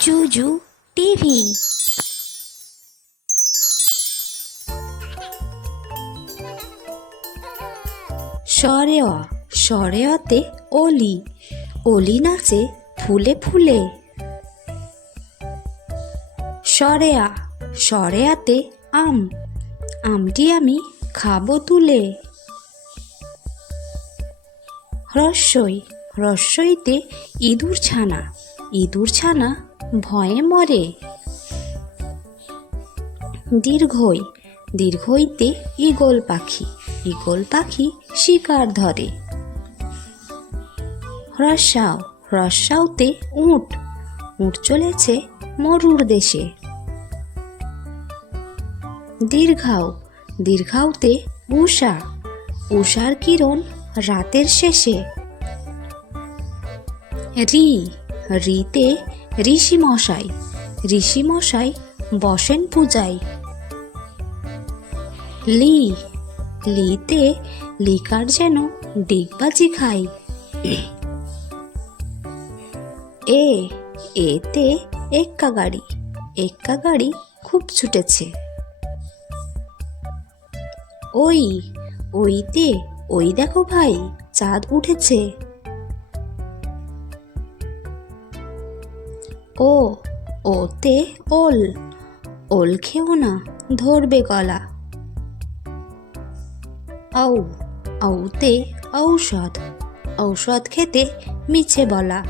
জুজু TV. সরেয়া সরেয়াতে অলি, অলি নাচে ফুলে ফুলে। সরেয়া সরেয়াতে আম, আমটি আমি খাবো তুলে। রস্যই রস্যইতে ইঁদুর ছানা, ইঁদুর ছানা ভয়ে মরে। দীর্ঘই দীর্ঘইতে ঈগল পাখি, ঈগল পাখি শিকার ধরে। রস্যাও রস্যাওতে উট, উট চলেছে মরুর দেশে। দীর্ঘাও দীর্ঘাওতে উষা, উষার কিরণ রাতের শেষে। রি রিতে ঋষি মশাই, ঋষি মশাই বসেন পূজায়। লি লিতে লিকার যেন ডিগবাজি খাই। এ এতে এক্কা গাড়ি, এক্কা গাড়ি খুব ছুটেছে। ওই ওইতে ওই দেখো ভাই চাঁদ উঠেছে। ও ওতে ওল, ওল খেও না ধরবে গলা। ঔ ঔতে ঔষধ, ঔষধ খেতে মিছে বলা।